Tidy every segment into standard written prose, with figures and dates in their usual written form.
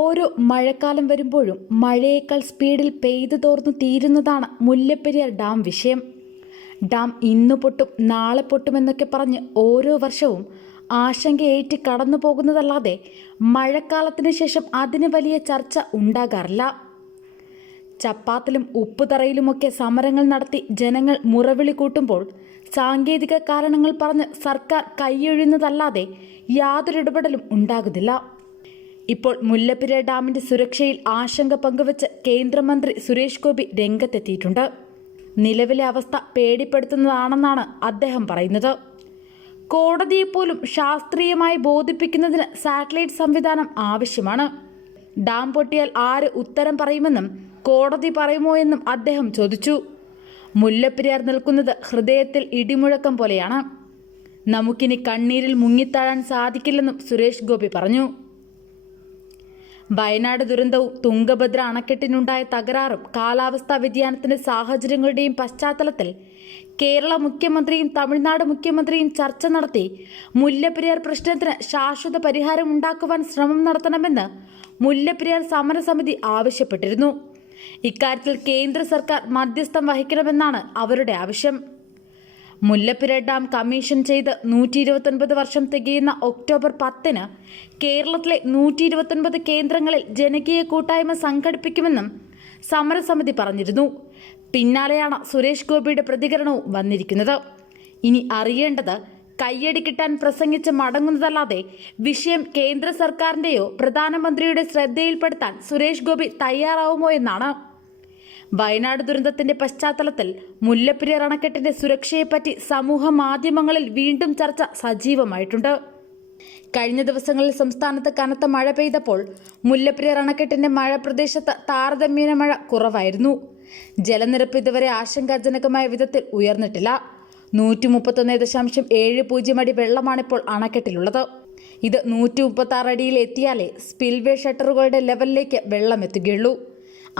ഓരോ മഴക്കാലം വരുമ്പോഴും മഴയേക്കാൾ സ്പീഡിൽ പെയ്തു തോർന്നു തീരുന്നതാണ് മുല്ലപ്പെരിയാർ ഡാം വിഷയം. ഡാം ഇന്നു പൊട്ടും നാളെ പൊട്ടുമെന്നൊക്കെ പറഞ്ഞ് ഓരോ വർഷവും ആശങ്കയേറ്റി കടന്നു പോകുന്നതല്ലാതെ മഴക്കാലത്തിന് ശേഷം അതിന് വലിയ ചർച്ച ഉണ്ടാകാറില്ല. ചപ്പാത്തിലും ഉപ്പുതറയിലുമൊക്കെ സമരങ്ങൾ നടത്തി ജനങ്ങൾ മുറവിളി കൂട്ടുമ്പോൾ സാങ്കേതിക കാരണങ്ങൾ പറഞ്ഞ് സർക്കാർ കൈയൊഴിയുന്നതല്ലാതെ യാതൊരു ഇടപെടലും ഉണ്ടാകുന്നില്ല. ഇപ്പോൾ മുല്ലപ്പെരിയാർ ഡാമിന്റെ സുരക്ഷയിൽ ആശങ്ക പങ്കുവച്ച് കേന്ദ്രമന്ത്രി സുരേഷ് ഗോപി രംഗത്തെത്തിയിട്ടുണ്ട്. നിലവിലെ അവസ്ഥ പേടിപ്പെടുത്തുന്നതാണെന്നാണ് അദ്ദേഹം പറയുന്നത്. കോടതിയെപ്പോലും ശാസ്ത്രീയമായി ബോധിപ്പിക്കുന്നതിന് സാറ്റലൈറ്റ് സംവിധാനം ആവശ്യമാണ്. ഡാം പൊട്ടിയാൽ ആര് ഉത്തരം പറയുമെന്നും കോടതി പറയുമോ എന്നും അദ്ദേഹം ചോദിച്ചു. മുല്ലപ്പെരിയാർ നിൽക്കുന്നത് ഹൃദയത്തിൽ ഇടിമുഴക്കം പോലെയാണ്. നമുക്കിനി കണ്ണീരിൽ മുങ്ങിത്താഴാൻ സാധിക്കില്ലെന്നും സുരേഷ് ഗോപി പറഞ്ഞു. വയനാട് ദുരന്തവും തുംഗഭദ്ര അണക്കെട്ടിനുണ്ടായ തകരാറും കാലാവസ്ഥാ വ്യതിയാനത്തിന്റെ സാഹചര്യങ്ങളുടെയും പശ്ചാത്തലത്തിൽ കേരള മുഖ്യമന്ത്രിയും തമിഴ്നാട് മുഖ്യമന്ത്രിയും ചർച്ച നടത്തി മുല്ലപ്പെരിയാർ പ്രശ്നത്തിന് ശാശ്വത പരിഹാരം ഉണ്ടാക്കുവാൻ ശ്രമം നടത്തണമെന്ന് മുല്ലപ്പെരിയാർ സമരസമിതി ആവശ്യപ്പെട്ടിരുന്നു. ഇക്കാര്യത്തിൽ കേന്ദ്ര സർക്കാർ മധ്യസ്ഥം വഹിക്കണമെന്നാണ് അവരുടെ ആവശ്യം. മുല്ലപ്പെരിയാർ ഡാം കമ്മീഷൻ ചെയ്ത് 129 വർഷം തികയുന്ന ഒക്ടോബർ 10-ന് കേരളത്തിലെ 129 കേന്ദ്രങ്ങളിൽ ജനകീയ കൂട്ടായ്മ സംഘടിപ്പിക്കുമെന്നും സമരസമിതി പറഞ്ഞിരുന്നു. പിന്നാലെയാണ് സുരേഷ് ഗോപിയുടെ പ്രതികരണവും വന്നിരിക്കുന്നത്. ഇനി അറിയേണ്ടത് കയ്യടി കിട്ടാൻ പ്രസംഗിച്ച് മടങ്ങുന്നതല്ലാതെ വിഷയം കേന്ദ്ര സർക്കാരിന്റെയോ പ്രധാനമന്ത്രിയുടെ ശ്രദ്ധയിൽപ്പെടുത്താൻ സുരേഷ് ഗോപി തയ്യാറാവുമോ എന്നാണ്. വയനാട് ദുരന്തത്തിന്റെ പശ്ചാത്തലത്തിൽ മുല്ലപ്പെരിയാർ അണക്കെട്ടിന്റെ സുരക്ഷയെപ്പറ്റി സമൂഹ മാധ്യമങ്ങളിൽ വീണ്ടും ചർച്ച സജീവമായിട്ടുണ്ട്. കഴിഞ്ഞ ദിവസങ്ങളിൽ സംസ്ഥാനത്ത് കനത്ത മഴ പെയ്തപ്പോൾ മുല്ലപ്പെരിയാർ അണക്കെട്ടിന്റെ മഴ പ്രദേശത്ത് താരതമ്യേന മഴ കുറവായിരുന്നു. ജലനിരപ്പ് ഇതുവരെ ആശങ്കാജനകമായ വിധത്തിൽ ഉയർന്നിട്ടില്ല. 131.70 അടി വെള്ളമാണിപ്പോൾ അണക്കെട്ടിലുള്ളത്. ഇത് 136 അടിയിൽ എത്തിയാലേ സ്പിൽവേ ഷട്ടറുകളുടെ ലെവലിലേക്ക് വെള്ളം എത്തുകയുള്ളൂ.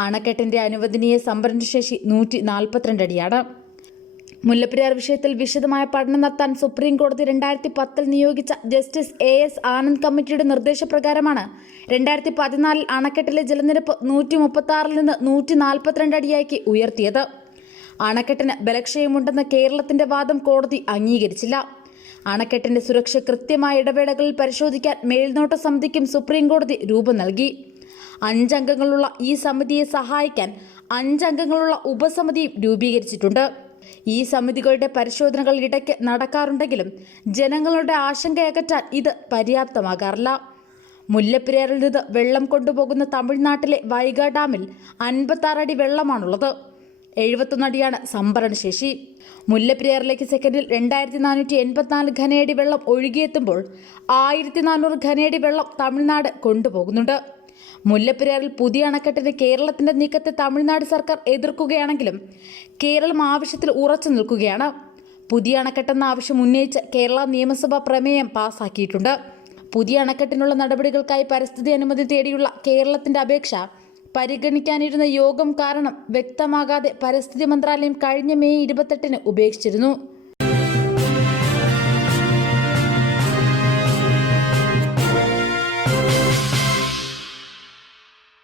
അണക്കെട്ടിന്റെ അനുവദനീയ സംഭരണശേഷി 142 അടിയാണ്. മുല്ലപ്പെരിയാർ വിഷയത്തിൽ വിശദമായ പഠനം നടത്താൻ സുപ്രീം കോടതി 2010 നിയോഗിച്ച ജസ്റ്റിസ് AS ആനന്ദ് കമ്മിറ്റിയുടെ നിർദ്ദേശപ്രകാരമാണ് 2014 അണക്കെട്ടിലെ ജലനിരപ്പ് 136 നിന്ന് 142 അടിയാക്കി ഉയർത്തിയത്. അണക്കെട്ടിന് ബലക്ഷയമുണ്ടെന്ന കേരളത്തിന്റെ വാദം കോടതി അംഗീകരിച്ചില്ല. അണക്കെട്ടിന്റെ സുരക്ഷ കൃത്യമായ ഇടവേളകളിൽ പരിശോധിക്കാൻ മേൽനോട്ട സമിതിക്കും സുപ്രീം കോടതി രൂപം നൽകി. 5 അംഗങ്ങളുള്ള ഈ സമിതിയെ സഹായിക്കാൻ 5 അംഗങ്ങളുള്ള ഉപസമിതിയും രൂപീകരിച്ചിട്ടുണ്ട്. ഈ സമിതികളുടെ പരിശോധനകൾ ഇടയ്ക്ക് നടക്കാറുണ്ടെങ്കിലും ജനങ്ങളുടെ ആശങ്കയകറ്റാൻ ഇത് പര്യാപ്തമാകാറില്ല. മുല്ലപ്പെരിയാറിൽ നിന്ന് വെള്ളം കൊണ്ടുപോകുന്ന തമിഴ്നാട്ടിലെ വൈഗ ഡാമിൽ 56 അടി വെള്ളമാണുള്ളത്. 71 അടിയാണ് സംഭരണശേഷി. മുല്ലപ്പെരിയാറിലേക്ക് സെക്കൻഡിൽ 2484 ഘനയടി വെള്ളം ഒഴുകിയെത്തുമ്പോൾ 1400 ഘനയടി വെള്ളം തമിഴ്നാട് കൊണ്ടുപോകുന്നുണ്ട്. മുല്ലപ്പെരിയാറിൽ പുതിയ അണക്കെട്ടിന് കേരളത്തിന്റെ നീക്കത്തെ തമിഴ്നാട് സർക്കാർ എതിർക്കുകയാണെങ്കിലും കേരളം ആവശ്യത്തിൽ ഉറച്ചു നിൽക്കുകയാണ്. പുതിയ അണക്കെട്ടെന്ന ആവശ്യം ഉന്നയിച്ച് കേരള നിയമസഭ പ്രമേയം പാസാക്കിയിട്ടുണ്ട്. പുതിയ അണക്കെട്ടിനുള്ള നടപടികൾക്കായി പരിസ്ഥിതി അനുമതി തേടിയുള്ള കേരളത്തിന്റെ അപേക്ഷ പരിഗണിക്കാനിരുന്ന യോഗം കാരണം വ്യക്തമാകാതെ പരിസ്ഥിതി മന്ത്രാലയം കഴിഞ്ഞ മെയ് 28-ന് ഉപേക്ഷിച്ചിരുന്നു.